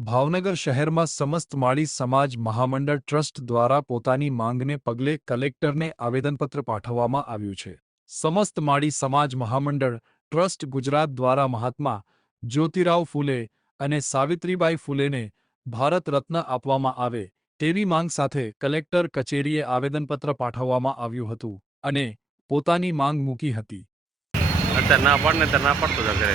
ભાવનગર શહેરમાં સમસ્ત માળી સમાજ મહામંડળ ટ્રસ્ટ દ્વારા પોતાની માંગને પગલે કલેક્ટરને આવેદનપત્ર પાઠવવામાં આવ્યું છે। સમસ્ત માળી સમાજ મહામંડળ ટ્રસ્ટ ગુજરાત દ્વારા મહાત્મા જ્યોતિરાવ ફૂલે અને સાવિત્રીબાઈ ફૂલેને ભારત રત્ન આપવામાં આવે તેવી માંગ સાથે કલેક્ટર કચેરીએ આવેદનપત્ર પાઠવવામાં આવ્યું હતું અને પોતાની માંગ મૂકી હતી। અત્યારે ના પાડને ત્યારે ના પાડતો જ ઘરે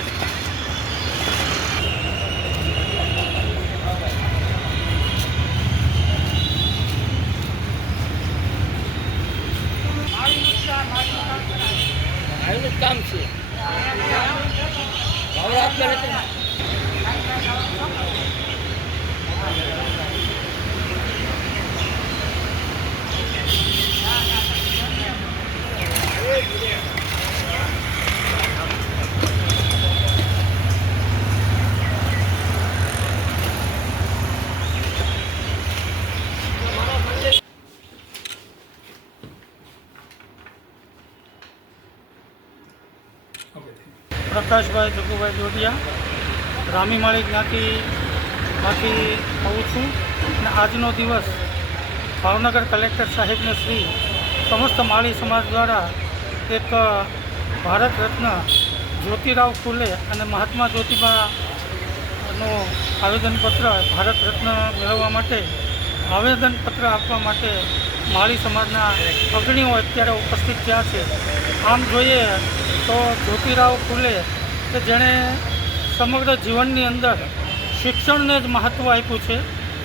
काम છે પ્રકાશભાઈ જગુભાઈ જોડિયા રામીમાળી જ્ઞાતિમાંથી આવું છું અને આજનો દિવસ ભાવનગર કલેક્ટર સાહેબને શ્રી સમસ્ત માળી સમાજ દ્વારા એક ભારત રત્ન જ્યોતિરાવ ફૂલે અને મહાત્મા જ્યોતિબાનું આવેદનપત્ર ભારત રત્ન મેળવવા માટે આવેદનપત્ર આપવા માટે માળી સમાજના અગ્રણીઓ અત્યારે ઉપસ્થિત થયા છે। આમ જોઈએ તો જ્યોતિરાવ ફૂલે કે જેણે સમગ્ર જીવનની અંદર શિક્ષણને જ મહત્ત્વ આપ્યું છે।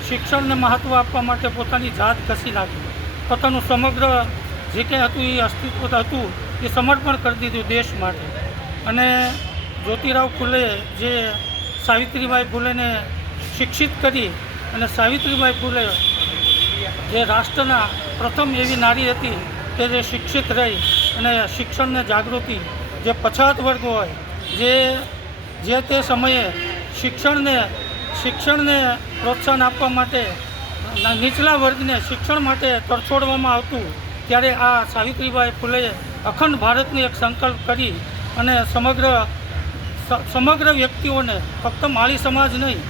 શિક્ષણને મહત્ત્વ આપવા માટે પોતાની જાત ઘસી નાખી, પોતાનું સમગ્ર જે કંઈ હતું એ અસ્તિત્વ હતું એ સમર્પણ કરી દીધું દેશ માટે। અને જ્યોતિરાવ ફૂલે જે સાવિત્રીબાઈ ફૂલેને શિક્ષિત કરી અને સાવિત્રીબાઈ ફૂલે જે રાષ્ટ્રના પ્રથમ એવી નારી હતી કે જે શિક્ષિત રહી અને શિક્ષણને જાગૃતિ જે પછાત વર્ગ હોય જે તે સમયે શિક્ષણને પ્રોત્સાહન આપવા માટે નીચલા વર્ગને શિક્ષણ માટે તરછોડવામાં આવતું, ત્યારે આ સાવિત્રીબાઈ ફૂલેએ અખંડ ભારતની એક સંકલ્પ કરી અને સમગ્ર વ્યક્તિઓને, ફક્ત માળી સમાજ નહીં,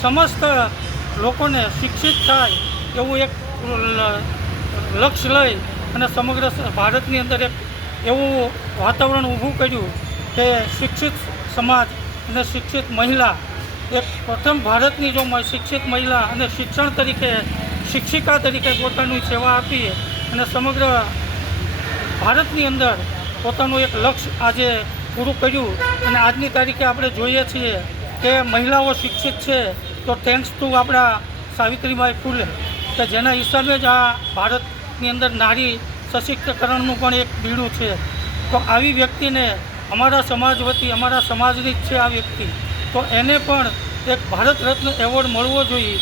સમસ્ત લોકોને શિક્ષિત થાય એવું એક લક્ષ્ય લઈ અને સમગ્ર ભારતની અંદર એક એવું વાતાવરણ ઊભું કર્યું કે શિક્ષિત સમાજ અને શિક્ષિત મહિલા, એક પ્રથમ ભારતની જો શિક્ષિત મહિલા અને શિક્ષણ તરીકે શિક્ષિકા તરીકે પોતાની સેવા આપી અને સમગ્ર ભારતની અંદર પોતાનું એક લક્ષ્ય આજે પૂરું કર્યું। અને આજની તારીખે આપણે જોઈએ છીએ કે મહિલાઓ શિક્ષિત છે તો થેન્ક્સ ટુ આપણા સાવિત્રીબાઈ ફૂલે, કે જેના હિસાબે જ આ ભારતની અંદર નારી સશક્તિકરણનું પણ એક બીડું છે। તો આવી વ્યક્તિને અમારા સમાજ વતી, અમારા સમાજની જ છે આ વ્યક્તિ, તો એને પણ એક ભારત રત્ન એવોર્ડ મળવો જોઈએ।